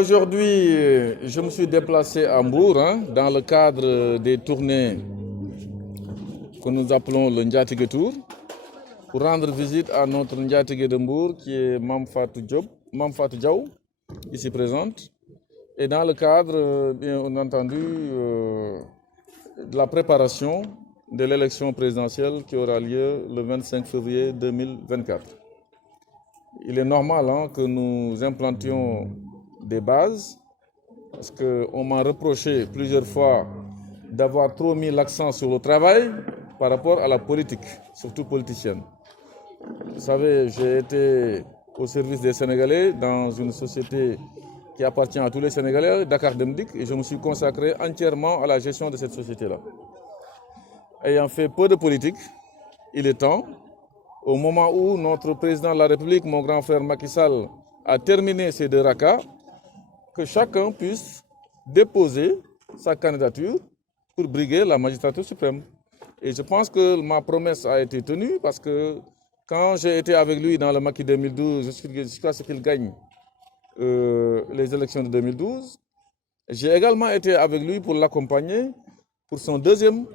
Aujourd'hui, je me suis déplacé à Mbour dans le cadre des tournées que nous appelons le Ndiatige Tour pour rendre visite à notre Ndiatige de Mbour qui est Mame Fatou Diaw, ici présente. Et dans le cadre, bien entendu, de la préparation de l'élection présidentielle qui aura lieu le 25 février 2024. Il est normal que nous implantions des bases, parce qu'on m'a reproché plusieurs fois d'avoir trop mis l'accent sur le travail par rapport à la politique, surtout politicienne. Vous savez, j'ai été au service des Sénégalais dans une société qui appartient à tous les Sénégalais, Dakar Dem Dikk, et je me suis consacré entièrement à la gestion de cette société-là. Ayant fait peu de politique, il est temps, au moment où notre président de la République, mon grand frère Macky Sall, a terminé ses 2 rakas, que chacun puisse déposer sa candidature pour briguer la magistrature suprême. Et je pense que ma promesse a été tenue parce que quand j'ai été avec lui dans le Macky 2012, jusqu'à ce qu'il gagne les élections de 2012, j'ai également été avec lui pour l'accompagner pour son 2e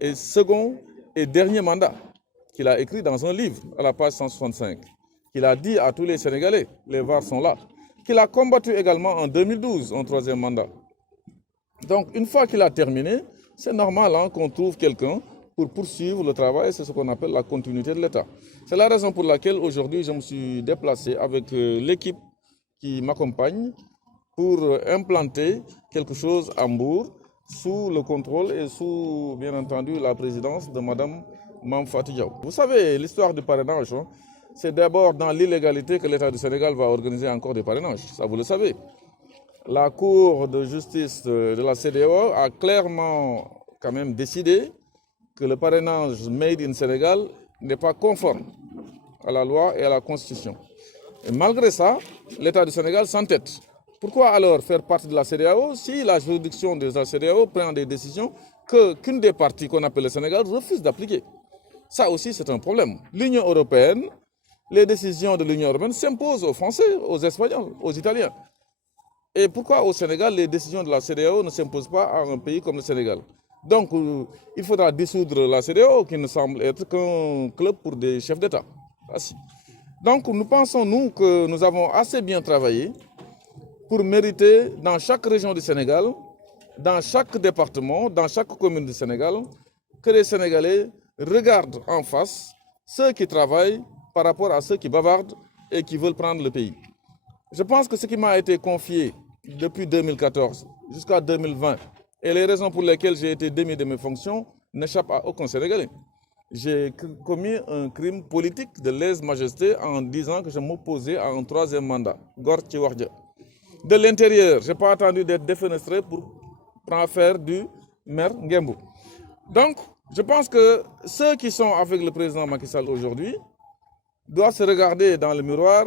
et second et dernier mandat qu'il a écrit dans un livre à la page 165, qu'il a dit à tous les Sénégalais, les VAR sont là, qu'il a combattu également en 2012, un 3e mandat. Donc, une fois qu'il a terminé, c'est normal qu'on trouve quelqu'un pour poursuivre le travail, c'est ce qu'on appelle la continuité de l'État. C'est la raison pour laquelle aujourd'hui, je me suis déplacé avec l'équipe qui m'accompagne pour implanter quelque chose à Mbour, sous le contrôle et sous, bien entendu, la présidence de Madame Mame Fatou Diaw. Vous savez, l'histoire du parrainage, c'est d'abord dans l'illégalité que l'État du Sénégal va organiser encore des parrainages. Ça, vous le savez. La Cour de justice de la CEDEAO a clairement quand même décidé que le parrainage made in Sénégal n'est pas conforme à la loi et à la Constitution. Et malgré ça, l'État du Sénégal s'entête. Pourquoi alors faire partie de la CEDEAO si la juridiction de la CEDEAO prend des décisions qu'une des parties qu'on appelle le Sénégal refuse d'appliquer? Ça aussi, c'est un problème. L'Union européenne, les décisions de l'Union européenne s'imposent aux Français, aux Espagnols, aux Italiens. Et pourquoi au Sénégal, les décisions de la CEDEAO ne s'imposent pas à un pays comme le Sénégal? Donc, il faudra dissoudre la CEDEAO, qui ne semble être qu'un club pour des chefs d'État. Donc, nous pensons, nous, que nous avons assez bien travaillé pour mériter dans chaque région du Sénégal, dans chaque département, dans chaque commune du Sénégal, que les Sénégalais regardent en face ceux qui travaillent par rapport à ceux qui bavardent et qui veulent prendre le pays. Je pense que ce qui m'a été confié depuis 2014 jusqu'à 2020 et les raisons pour lesquelles j'ai été démis de mes fonctions n'échappent à aucun Sénégalais. J'ai commis un crime politique de lèse-majesté en disant que je m'opposais à un 3e mandat. Gor ci wax ja. De l'intérieur, je n'ai pas attendu d'être défenestré pour faire du maire Nguembou. Donc, je pense que ceux qui sont avec le président Macky Sall aujourd'hui doivent se regarder dans le miroir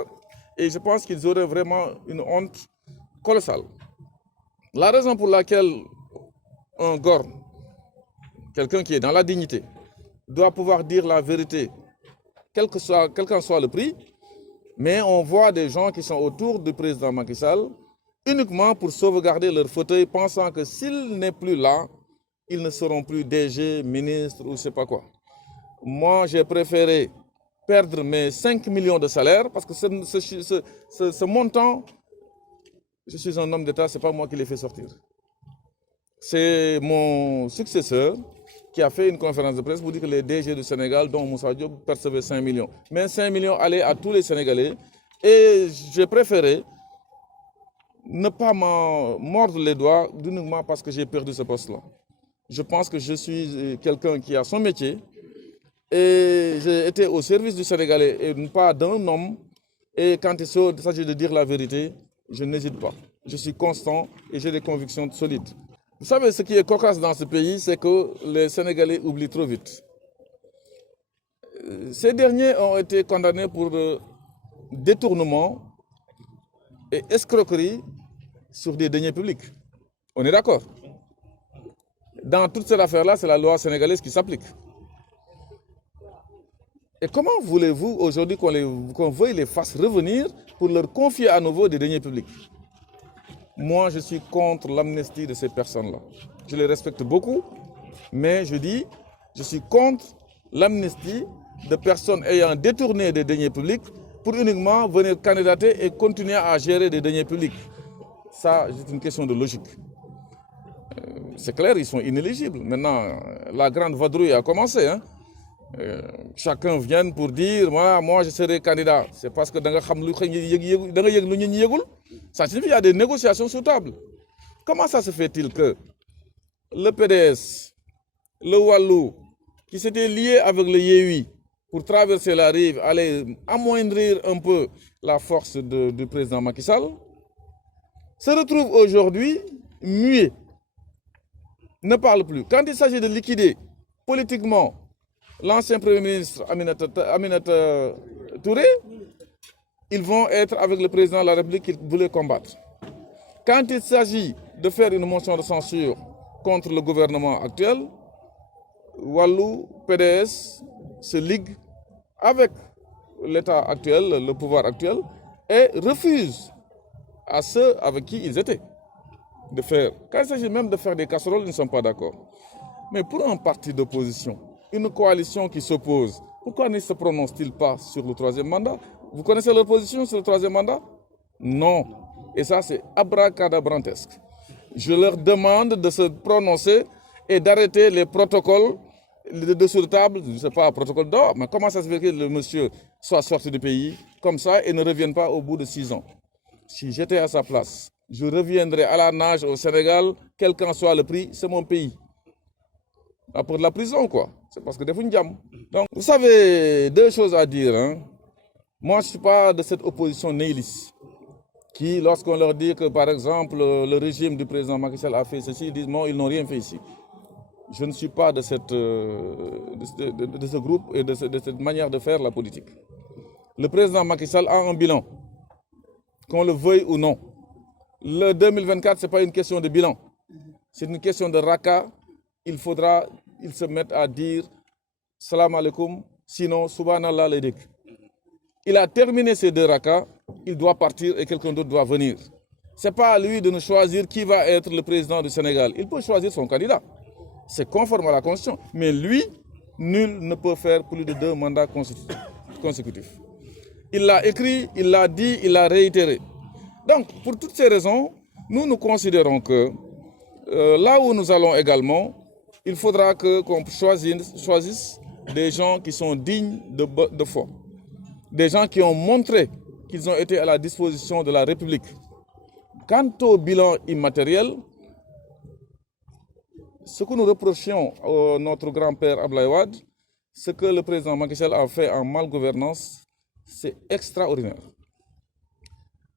et je pense qu'ils auraient vraiment une honte colossale. La raison pour laquelle un Gor, quelqu'un qui est dans la dignité, doit pouvoir dire la vérité, quel qu'en soit le prix, mais on voit des gens qui sont autour du président Macky Sall uniquement pour sauvegarder leur fauteuil, pensant que s'il n'est plus là, ils ne seront plus DG, ministre ou je ne sais pas quoi. Moi, j'ai préféré perdre mes 5 millions de salaire parce que ce montant, je suis un homme d'État, ce n'est pas moi qui l'ai fait sortir. C'est mon successeur qui a fait une conférence de presse pour dire que les DG du Sénégal, dont Moussa Diop, percevaient 5 millions. Mais 5 millions allaient à tous les Sénégalais et j'ai préféré ne pas m'en mordre les doigts uniquement parce que j'ai perdu ce poste-là. Je pense que je suis quelqu'un qui a son métier et j'ai été au service du Sénégalais et pas d'un homme. Et quand il s'agit de dire la vérité, je n'hésite pas. Je suis constant et j'ai des convictions solides. Vous savez, ce qui est cocasse dans ce pays, c'est que les Sénégalais oublient trop vite. Ces derniers ont été condamnés pour détournement et escroquerie sur des deniers publics. On est d'accord? Dans toute cette affaire-là, c'est la loi sénégalaise qui s'applique. Et comment voulez-vous aujourd'hui qu'on veuille les fasse revenir pour leur confier à nouveau des deniers publics? moi je suis contre l'amnistie de ces personnes-là. Je les respecte beaucoup, mais je dis, je suis contre l'amnistie de personnes ayant détourné des deniers publics pour uniquement venir candidater et continuer à gérer des deniers publics. Ça, c'est une question de logique. C'est clair, ils sont inéligibles. Maintenant, la grande vadrouille a commencé. Hein. Chacun vient pour dire, moi je serai candidat. C'est parce que ça signifie qu'il y a des négociations sous table. Comment ça se fait-il que le PDS, le Wallou, qui s'était lié avec le Yehui pour traverser la rive, aller amoindrir un peu la force du président Macky Sall, se retrouve aujourd'hui muet, ne parle plus. Quand il s'agit de liquider politiquement l'ancien Premier ministre Aminata Touré, ils vont être avec le président de la République qu'ils voulaient combattre. Quand il s'agit de faire une motion de censure contre le gouvernement actuel, Wallou, PDS se ligue avec l'État actuel, le pouvoir actuel, et refuse à ceux avec qui ils étaient de faire. Quand il s'agit même de faire des casseroles, ils ne sont pas d'accord. Mais pour un parti d'opposition, une coalition qui s'oppose, pourquoi ne se prononce-t-il pas sur le troisième mandat? Vous connaissez leur position sur le troisième mandat? Non. Et ça, c'est abracadabrantesque. Je leur demande de se prononcer et d'arrêter les protocoles de sur table, je ne sais pas, protocole d'or, mais comment ça se fait que le monsieur soit sorti du pays comme ça et ne revienne pas au bout de 6 ans? Si j'étais à sa place, je reviendrais à la nage au Sénégal, quel qu'en soit le prix, c'est mon pays. Pour de la prison, quoi. C'est parce que des fois, donc, vous savez, deux choses à dire. Hein. Moi, je ne suis pas de cette opposition nihiliste qui, lorsqu'on leur dit que, par exemple, le régime du président Macky Sall a fait ceci, ils disent non, ils n'ont rien fait ici. Je ne suis pas de ce groupe et de cette manière de faire la politique. Le président Macky Sall a un bilan, qu'on le veuille ou non. Le 2024, ce n'est pas une question de bilan. C'est une question de raka. Il faudra qu'ils se mettent à dire salam alaikum, sinon subhanallah ledik. Il a terminé ces 2 rakas, il doit partir et quelqu'un d'autre doit venir. Ce n'est pas à lui de nous choisir qui va être le président du Sénégal. Il peut choisir son candidat. C'est conforme à la Constitution. Mais lui, nul ne peut faire plus de 2 mandats consécutifs. Il l'a écrit, il l'a dit, il l'a réitéré. Donc, pour toutes ces raisons, nous considérons que là où nous allons également, il faudra qu'on choisisse des gens qui sont dignes de foi. Des gens qui ont montré qu'ils ont été à la disposition de la République. Quant au bilan immatériel, ce que nous reprochions à notre grand-père Abdoulaye Wade, ce que le président Macky Sall a fait en malgouvernance, c'est extraordinaire.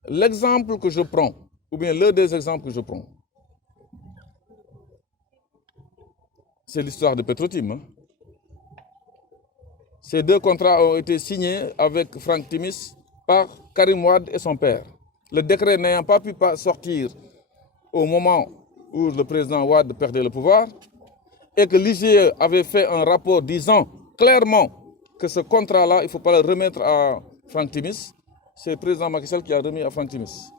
L'exemple que je prends, ou bien l'un des exemples que je prends, c'est l'histoire de Petrotim. Hein. Ces 2 contrats ont été signés avec Franck Timis par Karim Wade et son père. Le décret n'ayant pas pu sortir au moment où le président Wade perdait le pouvoir, et que l'IGE avait fait un rapport disant clairement que ce contrat-là, il ne faut pas le remettre à Franck Timis, c'est le président Macky Sall qui a remis à Franck Timis.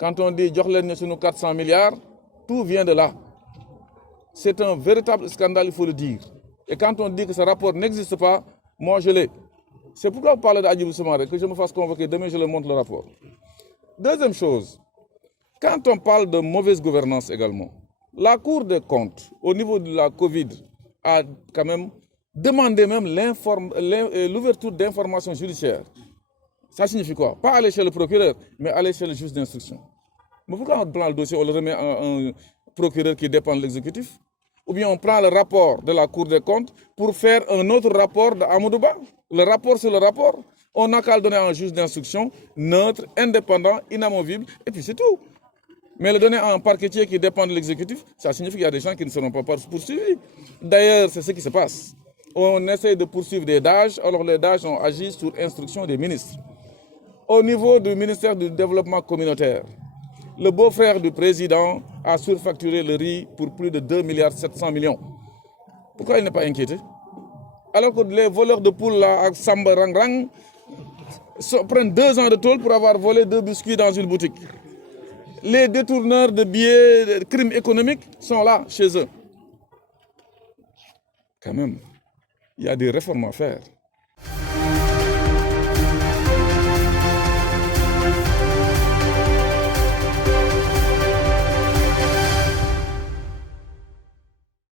Quand on dit « sur nous 400 milliards », tout vient de là. C'est un véritable scandale, il faut le dire. Et quand on dit que ce rapport n'existe pas, moi je l'ai. C'est pourquoi vous parlez d'Adjibou Soumaré, que je me fasse convoquer, demain je le montre le rapport. Deuxième chose, quand on parle de mauvaise gouvernance également, la Cour des comptes, au niveau de la Covid, a quand même demandé même l'ouverture d'informations judiciaires. Ça signifie quoi? Pas aller chez le procureur, mais aller chez le juge d'instruction. Mais pourquoi on prend le dossier, on le remet à un procureur qui dépend de l'exécutif? Ou bien on prend le rapport de la Cour des comptes pour faire un autre rapport d'Amadouba? Le rapport sur le rapport, on n'a qu'à le donner à un juge d'instruction, neutre, indépendant, inamovible, et puis c'est tout. Mais le donner à un parquetier qui dépend de l'exécutif, ça signifie qu'il y a des gens qui ne seront pas poursuivis. D'ailleurs, c'est ce qui se passe. On essaie de poursuivre des DAGE, alors les DAGE ont agi sur instruction des ministres. Au niveau du ministère du Développement communautaire, le beau-frère du président a surfacturé le riz pour plus de 2,7 milliards. Pourquoi il n'est pas inquiété? Alors que les voleurs de poules là, à Samba Rang Rang, prennent 2 ans de tôle pour avoir volé 2 biscuits dans une boutique. les détourneurs de billets, de crimes économiques sont là, chez eux. Quand même, il y a des réformes à faire.